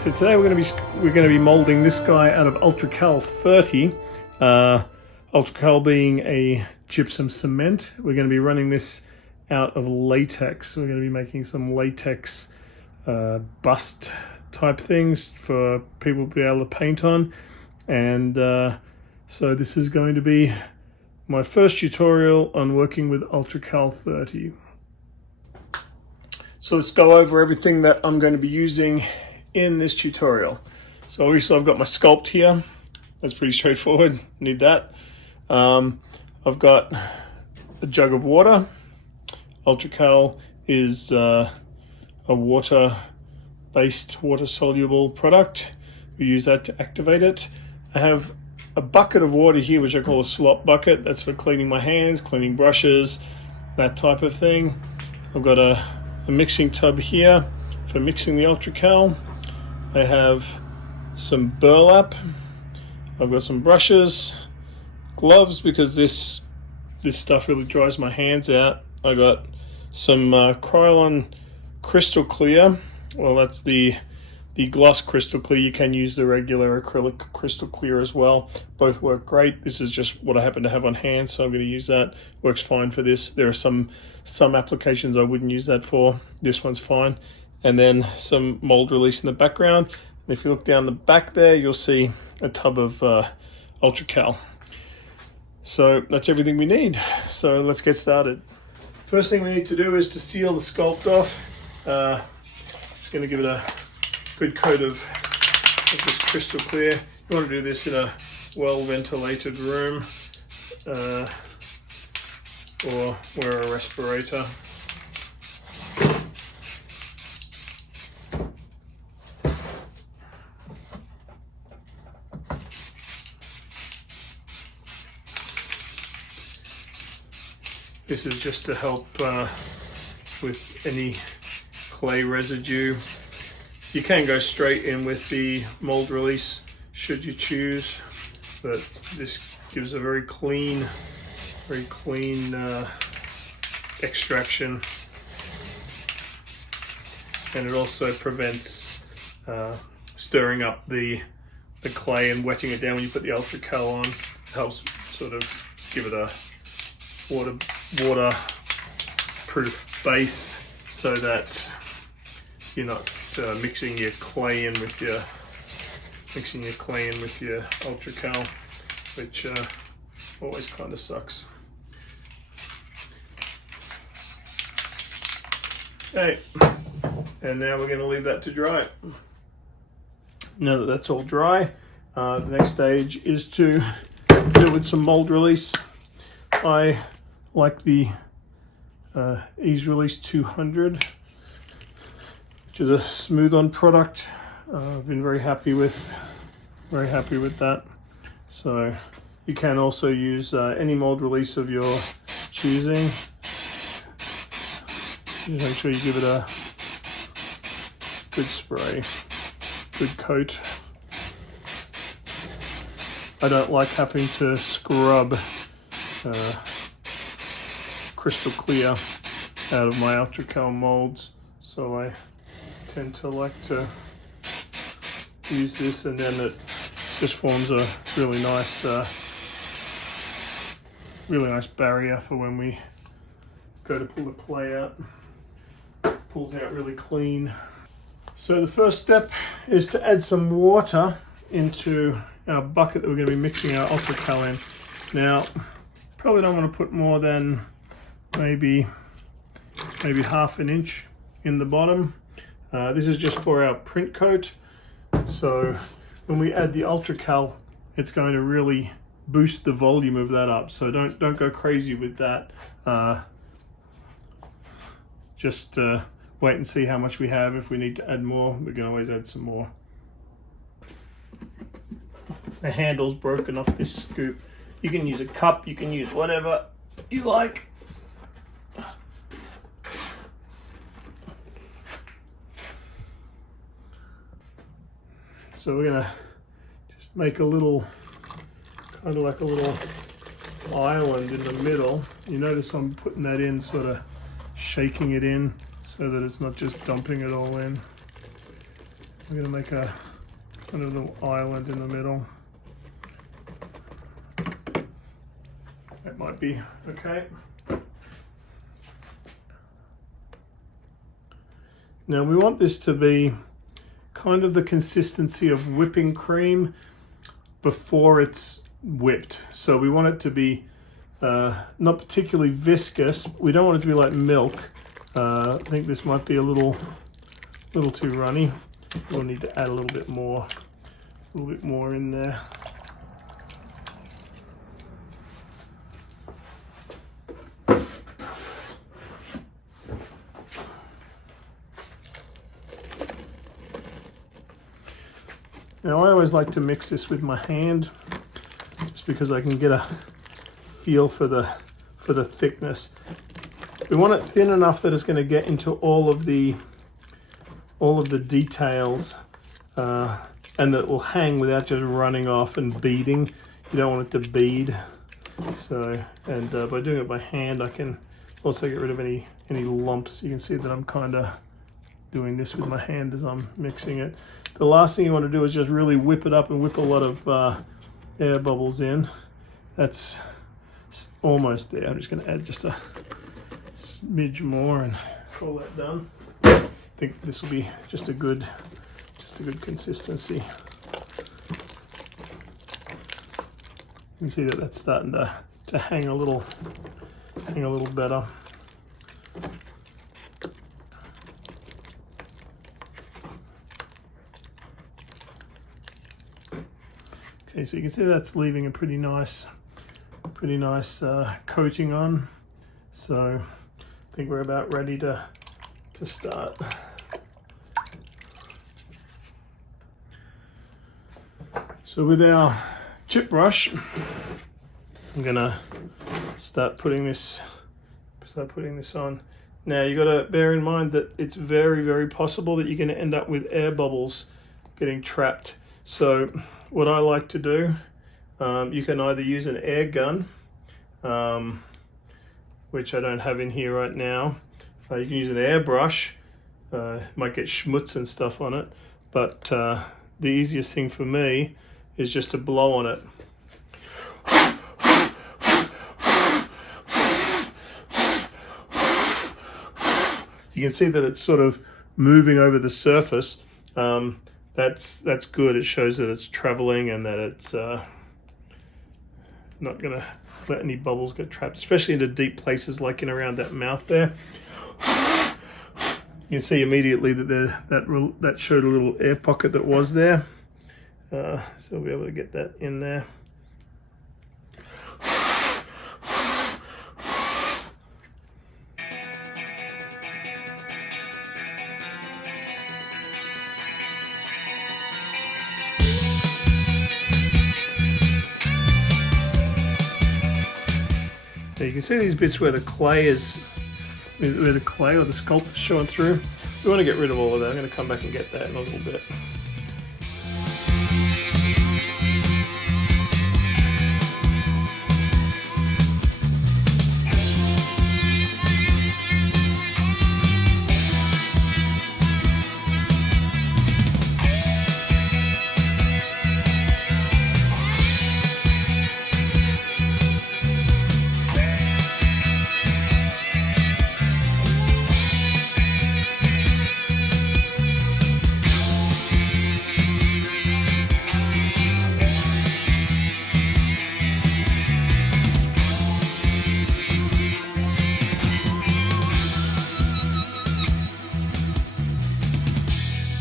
So today we're going to be molding this guy out of Ultracal 30. Ultracal being a gypsum cement. We're going to be running this out of latex. We're going to be making some latex bust type things for people to be able to paint on. And so this is going to be my first tutorial on working with Ultracal 30. So let's go over everything that I'm going to be using in this tutorial. So obviously I've got my sculpt here. That's pretty straightforward. Need that. I've got a jug of water. Ultracal is a water-based, water-soluble product. We use that to activate it. I have a bucket of water here, which I call a slop bucket. That's for cleaning my hands, cleaning brushes, that type of thing. I've got a mixing tub here for mixing the Ultracal. I have some burlap. I've got some brushes, gloves because this stuff really dries my hands out. I got some Krylon crystal clear. Well, that's the gloss crystal clear. You can use the regular acrylic crystal clear as well. Both work great. This is just what I happen to have on hand, so I'm going to use that. Works fine for this. There are some applications I wouldn't use that for. This one's fine. And then some mold release in the background. And if you look down the back there, you'll see a tub of Ultracal. So that's everything we need. So let's get started. First thing we need to do is to seal the sculpt off. Just going to give it a good coat of this crystal clear. You want to do this in a well-ventilated room or wear a respirator. This is just to help with any clay residue. You can go straight in with the mold release should you choose, but this gives a very clean extraction, and it also prevents stirring up the clay and wetting it down when you put the Ultracal on. It helps sort of give it a waterproof base so that you're not mixing your clay in with your Ultracal, which always kind of sucks. Okay, and now we're going to leave that to dry. Now that that's all dry, the next stage is to deal with some mold release. I like the Ease Release 200, which is a smooth-on product. I've been very happy with that. So you can also use any mold release of your choosing. Just make sure you give it a good spray, good coat. I don't like having to scrub crystal clear out of my Ultracal molds, so I tend to like to use this, and then it just forms a really nice barrier for when we go to pull the clay out. It pulls out really clean. So the first step is to add some water into our bucket that we're going to be mixing our Ultracal in. Now, probably don't want to put more than maybe half an inch in the bottom. This is just for our print coat. So when we add the Ultracal, it's going to really boost the volume of that up. So don't go crazy with that. Just wait and see how much we have. If we need to add more, we can always add some more. The handle's broken off this scoop. You can use a cup, you can use whatever you like. So we're gonna just make a little, kind of like a little island in the middle. You notice I'm putting that in, sort of shaking it in so that it's not just dumping it all in. I'm going to make a kind of little island in the middle. That might be okay. Now we want this to be kind of the consistency of whipping cream before it's whipped. So we want it to be not particularly viscous. We don't want it to be like milk. I think this might be a little too runny. We'll need to add a little bit more in there. Now I always like to mix this with my hand, just because I can get a feel for the thickness. We want it thin enough that it's going to get into all of the details, and that it will hang without just running off and beading. You don't want it to bead. So, and by doing it by hand, I can also get rid of any lumps. You can see that I'm kind of doing this with my hand as I'm mixing it. The last thing you want to do is just really whip it up and whip a lot of air bubbles in. That's almost there. I'm just going to add just a smidge more and call that done. I think this will be just a good consistency. You can see that that's starting to hang a little better. Okay, so you can see that's leaving a pretty nice coating on. So I think we're about ready to start. So with our chip brush, I'm gonna start putting this on. Now you got to bear in mind that it's very, very possible that you're going to end up with air bubbles getting trapped. So what I like to do, you can either use an air gun, which I don't have in here right now. You can use an airbrush. Might get schmutz and stuff on it, but the easiest thing for me is just to blow on it. You can see that it's sort of moving over the surface. That's good. It shows that it's traveling and that it's not going to let any bubbles get trapped, especially into deep places like in around that mouth there. You can see immediately that that showed a little air pocket that was there. So we'll be able to get that in there. Now you can see these bits where the clay or the sculpt is showing through. We want to get rid of all of that. I'm going to come back and get that in a little bit.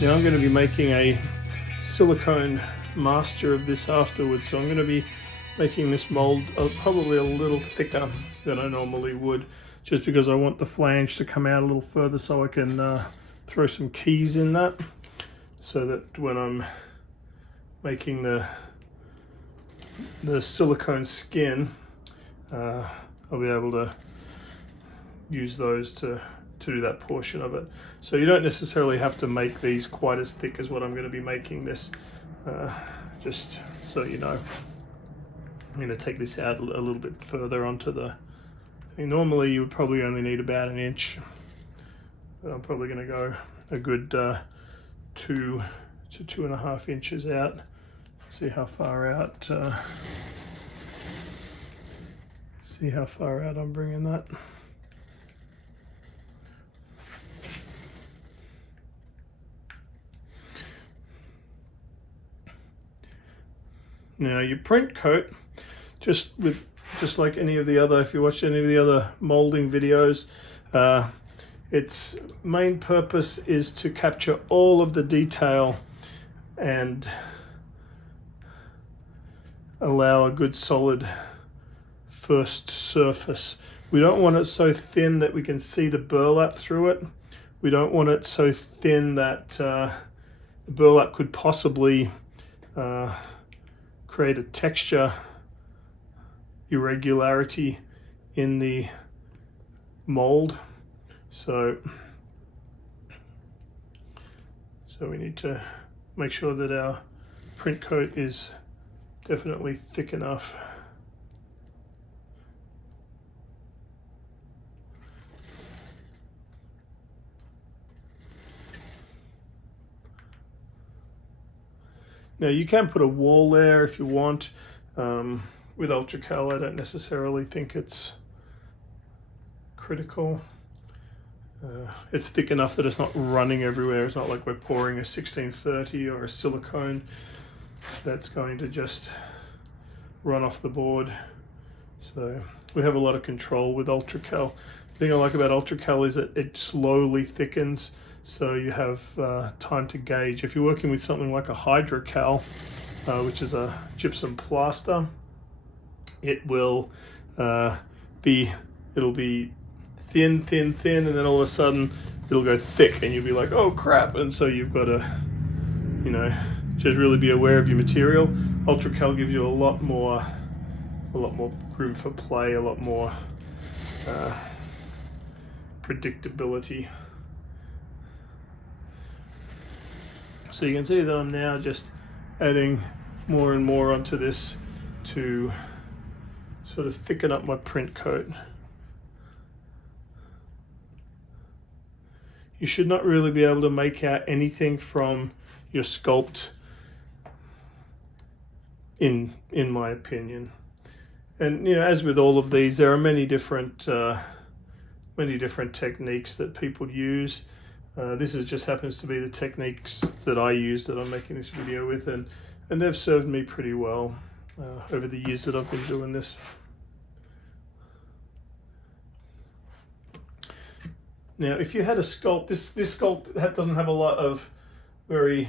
Now I'm going to be making a silicone master of this afterwards, so I'm going to be making this mold probably a little thicker than I normally would, just because I want the flange to come out a little further so I can throw some keys in that, so that when I'm making the silicone skin, I'll be able to use those to do that portion of it. So you don't necessarily have to make these quite as thick as what I'm going to be making this, just so you know. I'm going to take this out a little bit further onto the, normally you would probably only need about 1 inch, but I'm probably going to go a good two to 2.5 inches out. See how far out. See how far out I'm bringing that. Now your print coat, just like any of the other, if you watch any of the other molding videos, its main purpose is to capture all of the detail and allow a good solid first surface. We don't want it so thin that we can see the burlap through it. We don't want it so thin that the burlap could possibly create a texture irregularity in the mold. So we need to make sure that our print coat is definitely thick enough. Now you can put a wall there if you want. With Ultracal, I don't necessarily think it's critical. It's thick enough that it's not running everywhere. It's not like we're pouring a 1630 or a silicone that's going to just run off the board. So we have a lot of control with Ultracal. The thing I like about Ultracal is that it slowly thickens, so you have time to gauge. If you're working with something like a Hydrocal, which is a gypsum plaster, it'll be thin, and then all of a sudden it'll go thick, and you'll be like, oh crap! And so you've got to, just really be aware of your material. Ultracal gives you a lot more room for play, a lot more predictability. So you can see that I'm now just adding more and more onto this to sort of thicken up my print coat. You should not really be able to make out anything from your sculpt, in my opinion. And as with all of these, there are many different techniques that people use. This just happens to be the techniques that I use, that I'm making this video with, and they've served me pretty well over the years that I've been doing this. Now, if you had a sculpt, this sculpt doesn't have a lot of very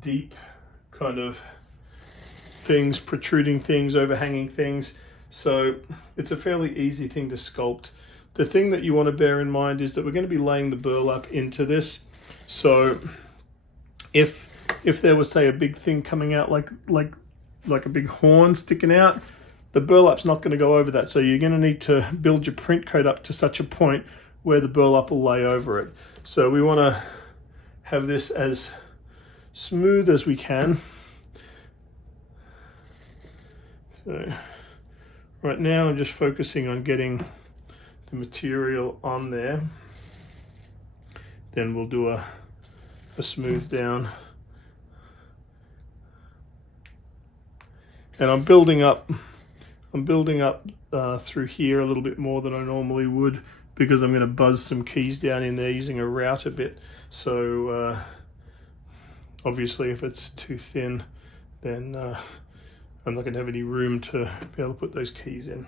deep kind of things, protruding things, overhanging things, so it's a fairly easy thing to sculpt. The thing that you want to bear in mind is that we're going to be laying the burlap into this. So if there was, say, a big thing coming out like a big horn sticking out, the burlap's not going to go over that. So you're going to need to build your print coat up to such a point where the burlap will lay over it. So we want to have this as smooth as we can. So right now I'm just focusing on getting the material on there. Then we'll do a smooth down. And I'm building up through here a little bit more than I normally would, because I'm going to buzz some keys down in there using a router bit. So obviously if it's too thin, then I'm not going to have any room to be able to put those keys in.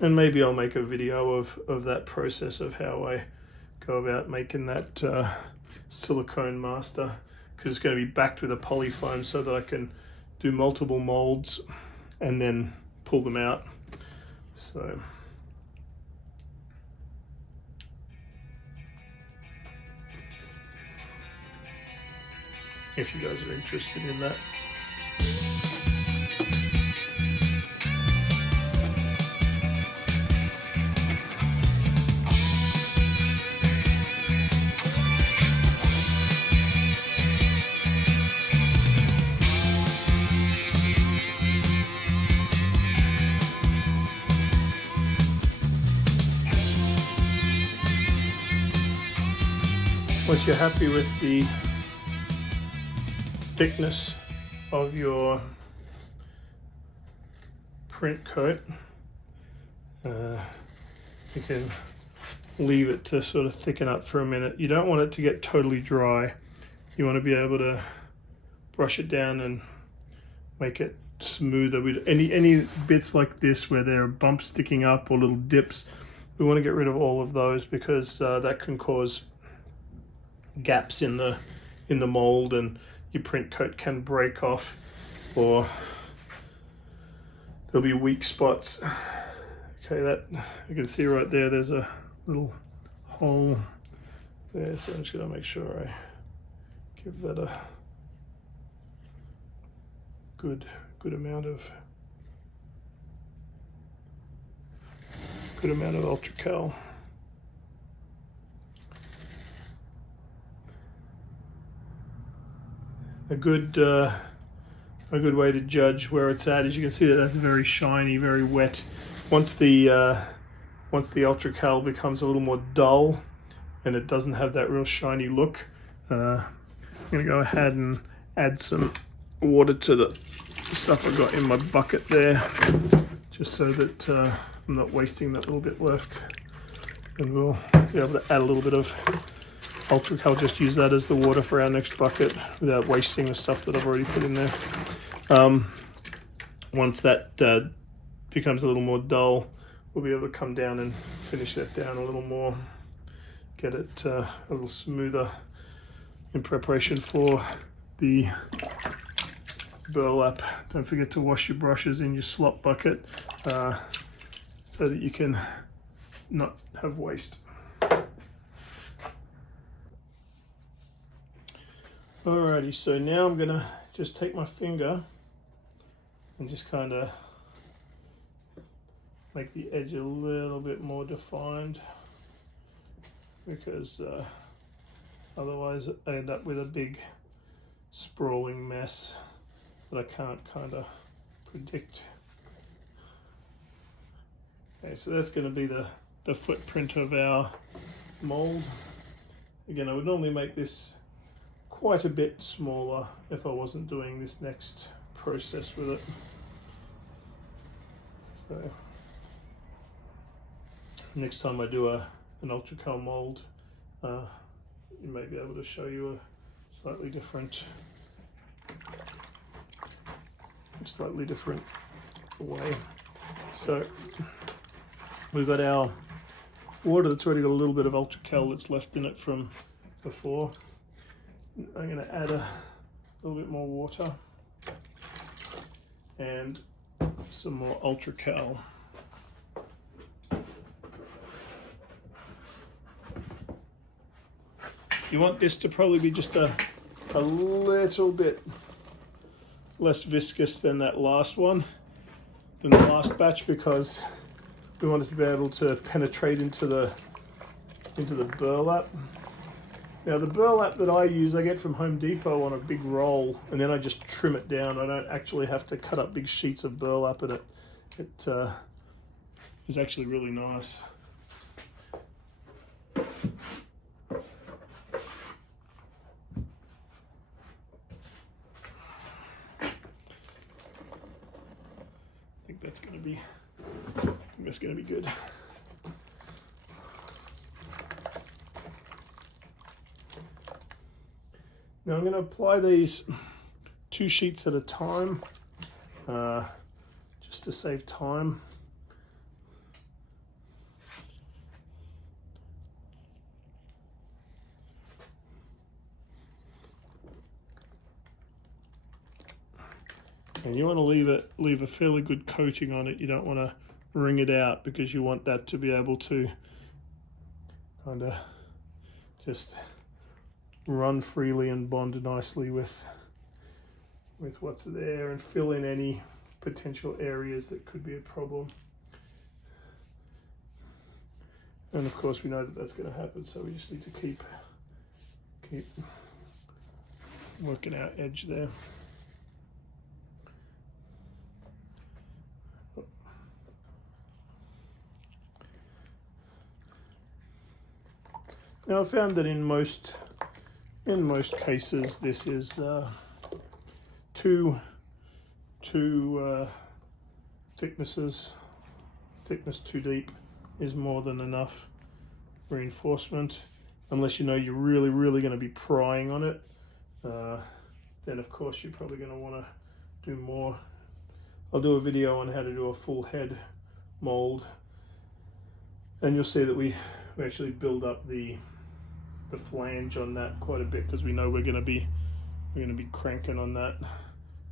And maybe I'll make a video of that process, of how I go about making that silicone master, because it's going to be backed with a polyfoam so that I can do multiple molds and then pull them out. So if you guys are interested in that. Once you're happy with the thickness of your print coat, you can leave it to sort of thicken up for a minute. You don't want it to get totally dry. You want to be able to brush it down and make it smoother. With any bits like this where there are bumps sticking up or little dips, we want to get rid of all of those, because that can cause gaps in the mold, and your print coat can break off, or there'll be weak spots. Okay, that you can see right there, there's a little hole there, so I'm just going to make sure I give that a good amount of Ultracal. A good way to judge where it's at is you can see that that's very shiny, very wet. Once the Ultracal becomes a little more dull and it doesn't have that real shiny look, I'm going to go ahead and add some water to the stuff I've got in my bucket there, just so that I'm not wasting that little bit left. And we'll be able to add a little bit of Ultracal, just use that as the water for our next bucket without wasting the stuff that I've already put in there. Once that becomes a little more dull, we'll be able to come down and finish that down a little more, get it a little smoother in preparation for the burlap. Don't forget to wash your brushes in your slop bucket so that you can not have waste. Alrighty, so now I'm gonna just take my finger and just kind of make the edge a little bit more defined, because otherwise I end up with a big sprawling mess that I can't kind of predict. Okay, so that's going to be the footprint of our mold. Again, I would normally make this quite a bit smaller if I wasn't doing this next process with it. So next time I do an Ultracal mold, you may be able to show you a slightly different way. So we've got our water that's already got a little bit of Ultracal that's left in it from before. I'm going to add a little bit more water and some more Ultracal. You want this to probably be just a little bit less viscous than that last one, than the last batch, because we want it to be able to penetrate into the burlap. Now the burlap that I use, I get from Home Depot on a big roll, and then I just trim it down. I don't actually have to cut up big sheets of burlap, and it is actually really nice. I think that's going to be good. Now I'm going to apply these 2 sheets at a time, just to save time. And you want to leave a fairly good coating on it. You don't want to wring it out, because you want that to be able to kind of just run freely and bond nicely with what's there, and fill in any potential areas that could be a problem. And of course we know that that's going to happen, so we just need to keep working our edge there. Now I found that in most In most cases, this is two thicknesses. Thickness too deep is more than enough reinforcement, unless you know you're really going to be prying on it. Then of course you're probably going to want to do more. I'll do a video on how to do a full head mold, and you'll see that we actually build up the flange on that quite a bit, because we know we're going to be cranking on that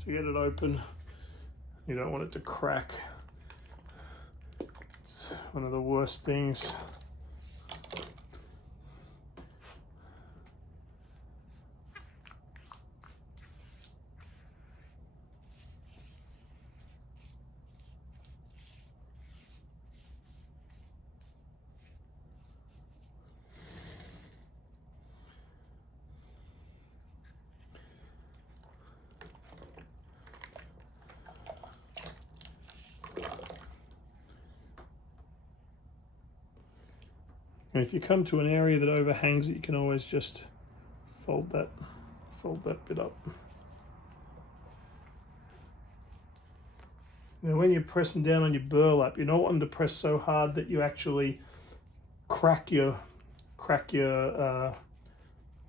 to get it open. You don't want it to crack. It's one of the worst things. And if you come to an area that overhangs it, you can always just fold that bit up. Now when you're pressing down on your burlap, you're not wanting to press so hard that you actually crack your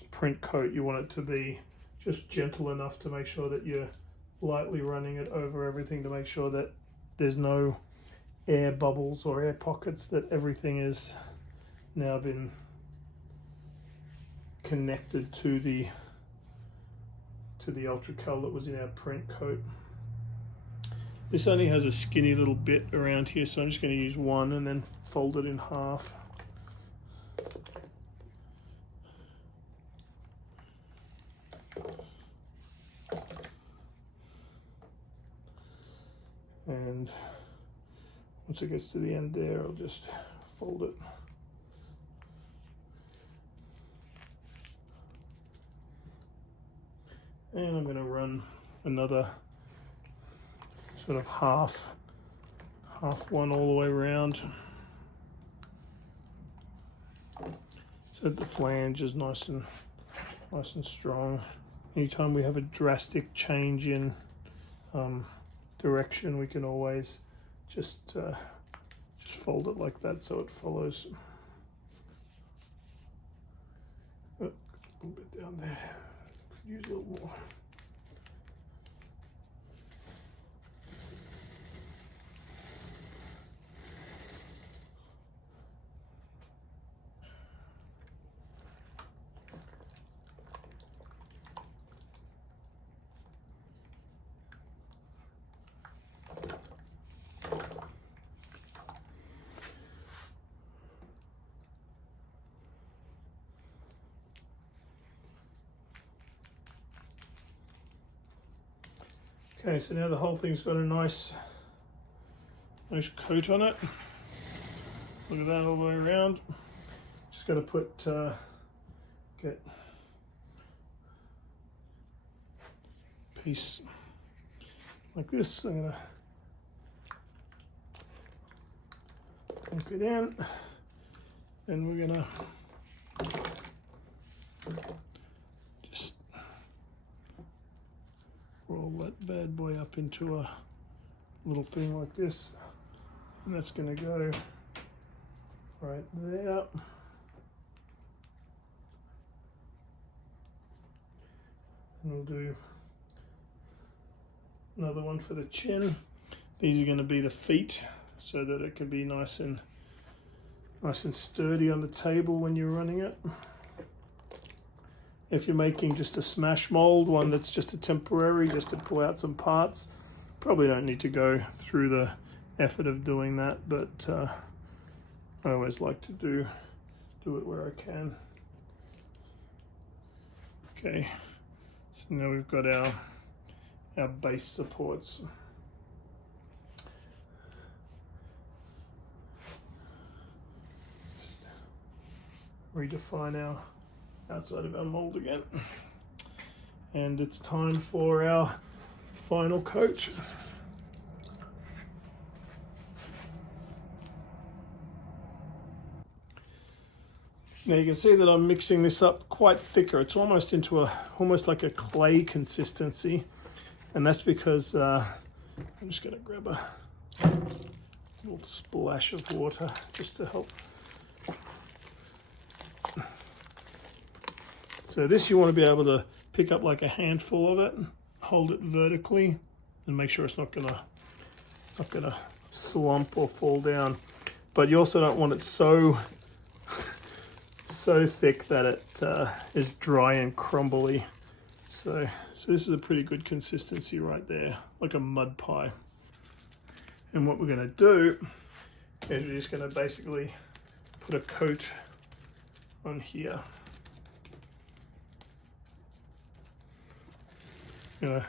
print coat. You want it to be just gentle enough to make sure that you're lightly running it over everything, to make sure that there's no air bubbles or air pockets, that everything is now been connected to the Ultracal that was in our print coat. This only has a skinny little bit around here, so I'm just going to use one and then fold it in half. And once it gets to the end there, I'll just fold it. And I'm going to run another sort of half one all the way around, so that the flange is nice and strong. Anytime we have a drastic change in direction, we can always just fold it like that so it follows. Oh, a little bit down there. Could use a little more. Okay, so now the whole thing's got a nice coat on it. Look at that all the way around. Just got to put get a piece like this. I'm gonna dunk it in, and we're gonna just roll that bad boy up into a little thing like this, and that's going to go right there. And we'll do another one for the chin. These are going to be the feet, so that it can be nice and sturdy on the table when you're running it. If you're making just a smash mold, one that's just a temporary, just to pull out some parts, probably don't need to go through the effort of doing that, but I always like to do it where I can. Okay, so now we've got our base supports. Redefine our outside of our mold again, and it's time for our final coat. Now you can see that I'm mixing this up quite thicker. It's almost into almost like a clay consistency, and that's because I'm just going to grab a little splash of water just to help. So this, you want to be able to pick up like a handful of it, hold it vertically, and make sure it's not gonna slump or fall down. But you also don't want it so thick that it is dry and crumbly. So this is a pretty good consistency right there, like a mud pie. And what we're going to do is we're just going to basically put a coat on here. I'm going to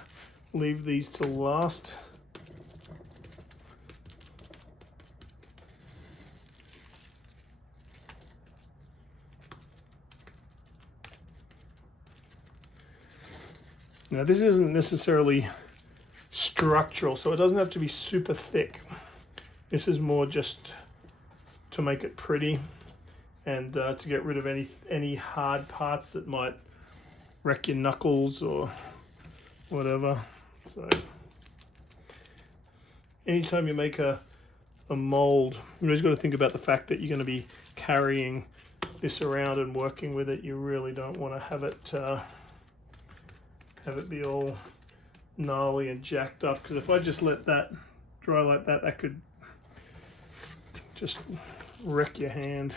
leave these to last. Now this isn't necessarily structural, so it doesn't have to be super thick. This is more just to make it pretty and to get rid of any hard parts that might wreck your knuckles or whatever. So anytime you make a mold, you always got to think about the fact that you're going to be carrying this around and working with it. You really don't want to have it be all gnarly and jacked up, because if I just let that dry like that, that could just wreck your hand.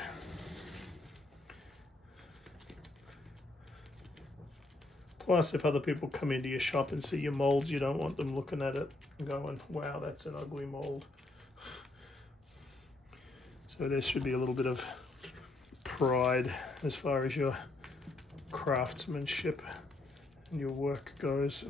Plus, if other people come into your shop and see your molds, you don't want them looking at it and going, wow, that's an ugly mold. So there should be a little bit of pride as far as your craftsmanship and your work goes.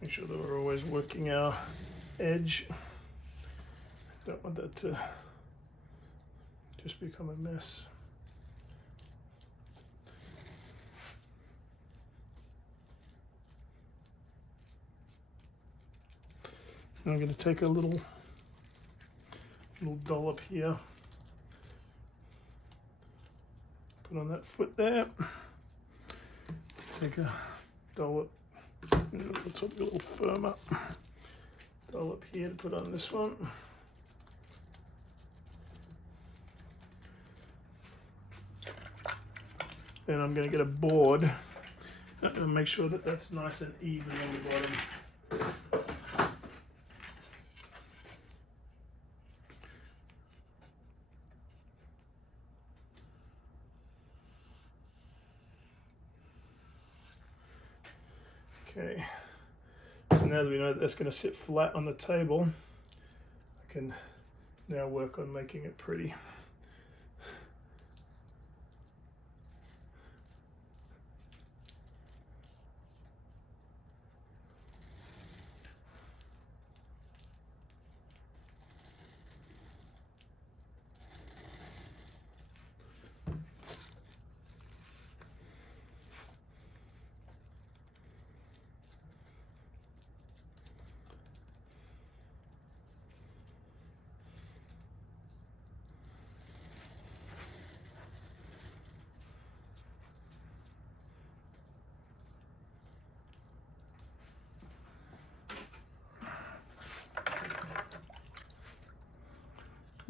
Make sure that we're always working our edge. Don't want that to just become a mess. And I'm going to take a little dollop here, put on that foot there, take a dollop, let's hope a little firmer, dollop here to put on this one. Then I'm going to get a board and make sure that that's nice and even on the bottom. Okay, so now that we know that that's going to sit flat on the table, I can now work on making it pretty.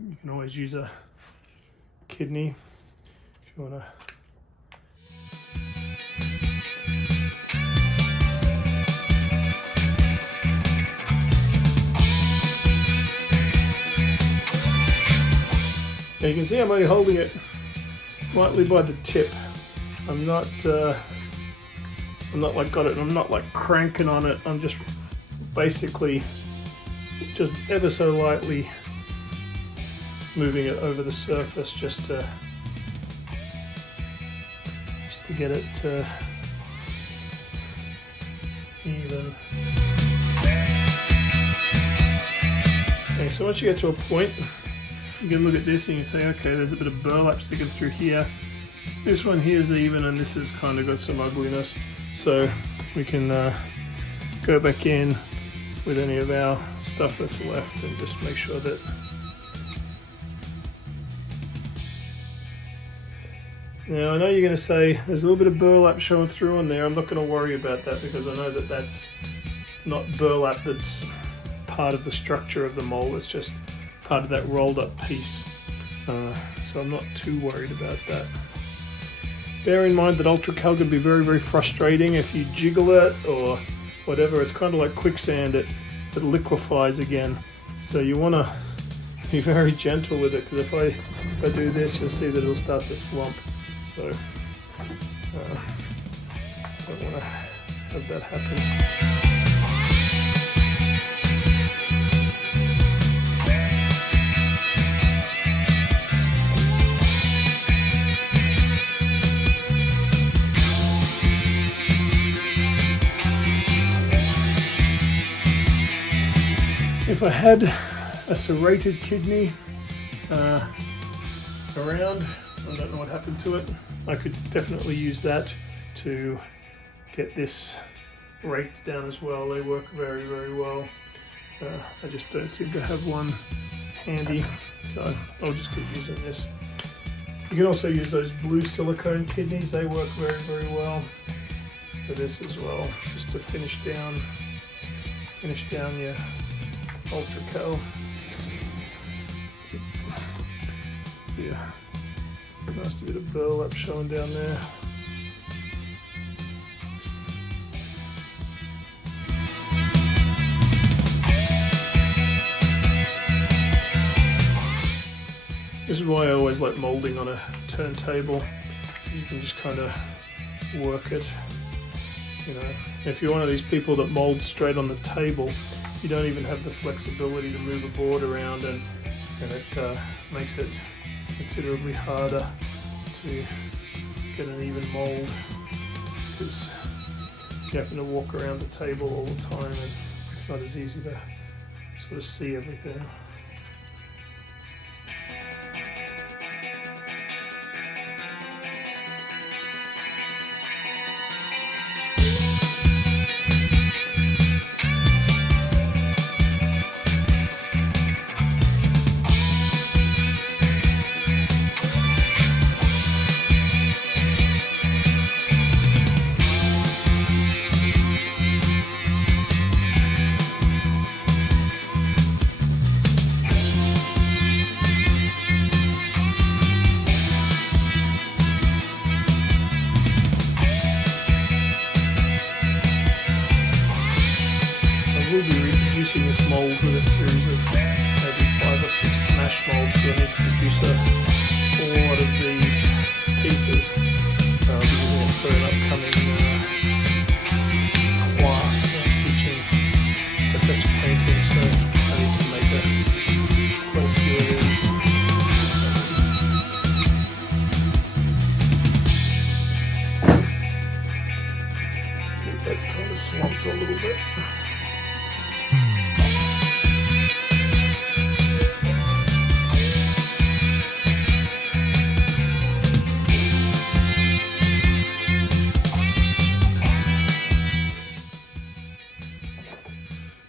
You can always use a kidney if you want to. Now you can see I'm only holding it lightly by the tip. I'm not like got it. I'm not like cranking on it. I'm just basically just ever so lightly moving it over the surface just to get it even. so once you get to a point, you can look at this and you say, okay, there's a bit of burlap sticking through here. This one here is even, and this has kind of got some ugliness. So we can go back in with any of our stuff that's left and just make sure that now I know you're going to say there's a little bit of burlap showing through on there. I'm not going to worry about that because I know that that's not burlap that's part of the structure of the mold. It's just part of that rolled up piece. So I'm not too worried about that. Bear in mind that Ultracal can be very, very frustrating if you jiggle it or whatever. It's kind of like quicksand. It liquefies again. So you want to be very gentle with it, because if I do this, you'll see that it'll start to slump. So don't want to have that happen. If I had a serrated kidney around, I don't know what happened to it, I could definitely use that to get this raked down as well. They work very, very well. I just don't seem to have one handy, so I'll just keep using this. You can also use those blue silicone kidneys. They work very, very well for this as well, just to finish down your Ultracal. See a nice bit of burlap showing down there. This is why I always like molding on a turntable. You can just kind of work it. You know, if you're one of these people that mold straight on the table, you don't even have the flexibility to move a board around, and it makes it considerably harder to get an even mold, because you happen to walk around the table all the time and it's not as easy to sort of see everything. We'll be reproducing this mold with a series of maybe 5 or 6 smash molds, so I need to produce a lot of these pieces. I'll be using it for an upcoming class teaching effects painting, so I need to make quite a few of these. I think that's kind of slumped a little bit.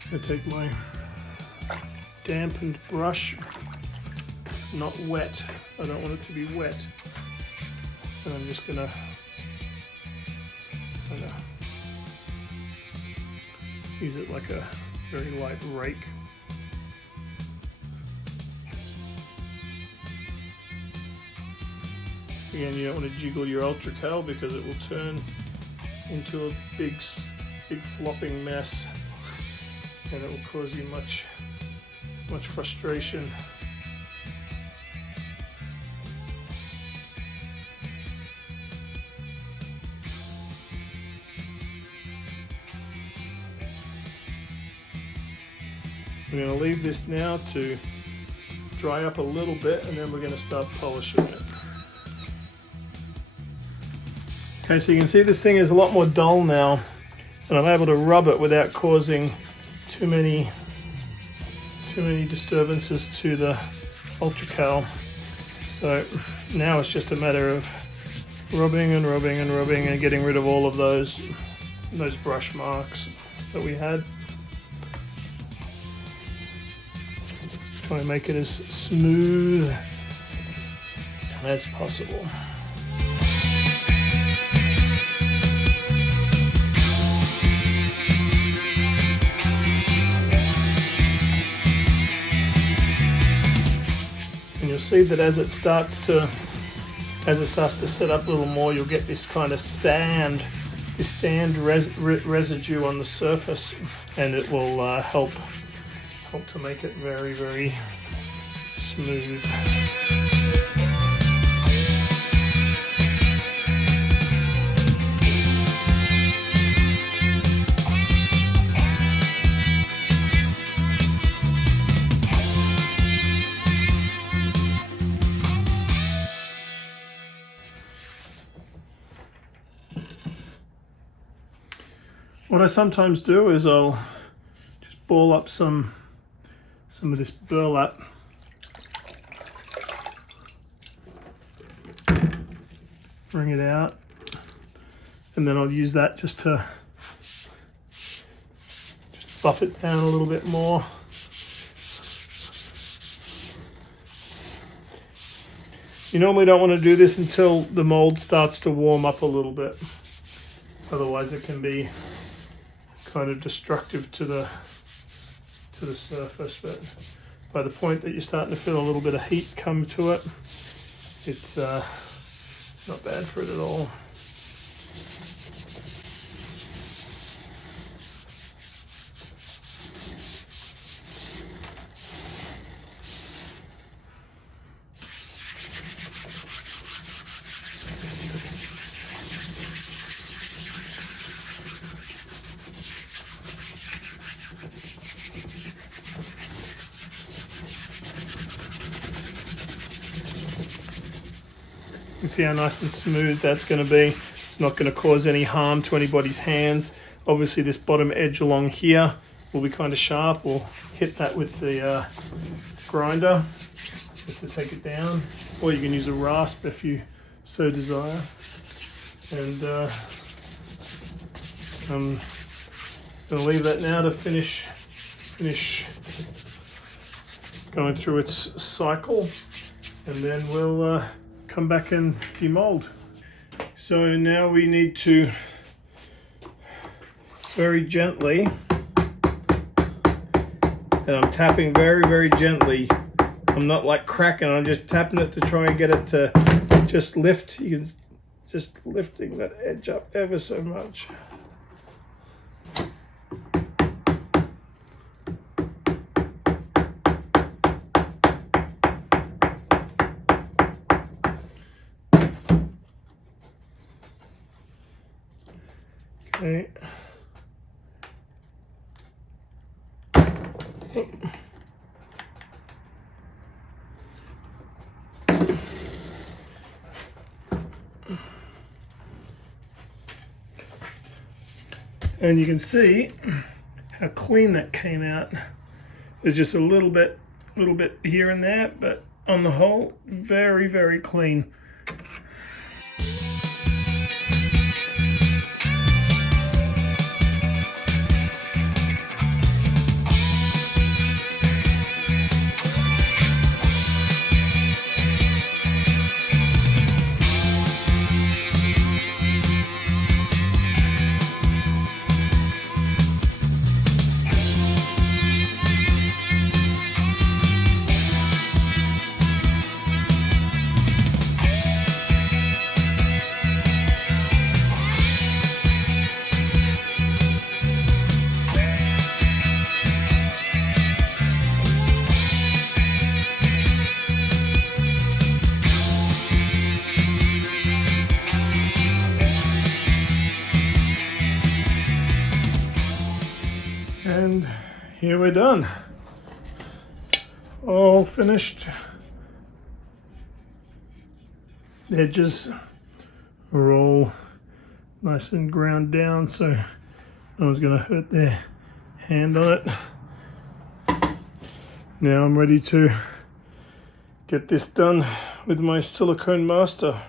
I take my dampened brush, not wet, I don't want it to be wet, and I'm just gonna kind of use it like a very light rake. Again, you don't want to jiggle your Ultracal because it will turn into a big flopping mess, and it will cause you much frustration. I'm going to leave this now to dry up a little bit, and then we're going to start polishing it. Okay, so you can see this thing is a lot more dull now, and I'm able to rub it without causing too many too many disturbances to the Ultracal. So now it's just a matter of rubbing and rubbing and rubbing and getting rid of all of those brush marks that we had. Try and make it as smooth as possible. And you'll see that as it starts to set up a little more, you'll get this kind of sand residue on the surface, and it will help to make it very, very smooth. What I sometimes do is I'll just ball up some of this burlap, bring it out, and then I'll use that just to buff it down a little bit more. You normally don't want to do this until the mold starts to warm up a little bit, otherwise it can be kind of destructive to the surface. But by the point that you're starting to feel a little bit of heat come to it, it's not bad for it at all. You see how nice and smooth that's going to be. It's not going to cause any harm to anybody's hands. Obviously this bottom edge along here will be kind of sharp. We'll hit that with the grinder just to take it down, or you can use a rasp if you so desire. And I'm going to leave that now to finish going through its cycle, and then we'll come back and demold. So now we need to very gently, and I'm tapping very, very gently. I'm not like cracking, I'm just tapping it to try and get it to just lift. You can just lifting that edge up ever so much. Okay. And you can see how clean that came out. There's just a little bit here and there, but on the whole, very, very clean. And here we're done. All finished. The edges are all nice and ground down, so no one's going to hurt their hand on it. Now I'm ready to get this done with my silicone master.